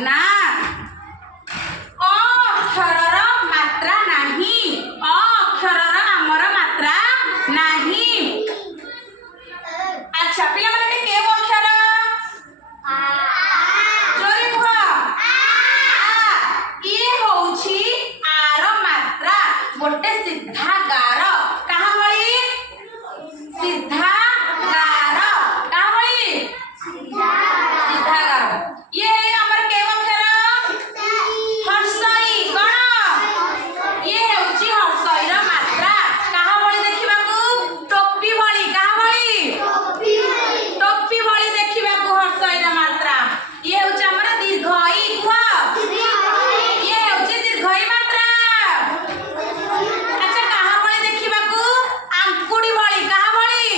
ନା अ अक्षर मात्रा नहीं अ अक्षर आमर मात्रा नहीं। अच्छा पिला माने के अक्षर जोरी कह ये होउछि आर मात्रा गोटे सीधा गार कहा भली सीधा गार कहा भली सीधा गार ये हमर के अक्षर हर्षई कण ये होउछि हर्षई र मात्रा कहा भली देखिबा को टोपी भली कहा भली टोपी भली देखिबा को हर्षई र मात्रा ये होउछि हमर दीर्घई कह ये होउछि दीर्घई मात्रा। अच्छा कहा भली देखिबा को आंकुड़ी भली कहा भली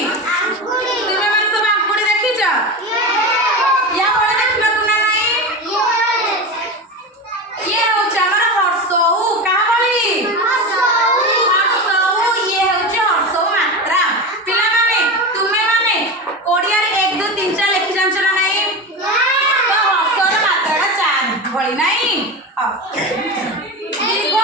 तुमे मन सब आंकुड़ी देखिछ या भली देखिबा को ना नहीं ये होउछि हमर हर्षऊ कहा भली हर्षऊ ये होउछि हर्षऊ मात्रा। पिला माने तुमे माने ओडिया रे 1 2 3 4 लिखि जानछ ना नहीं तो हर्षर मात्रा 4 भली नहीं दीर्घ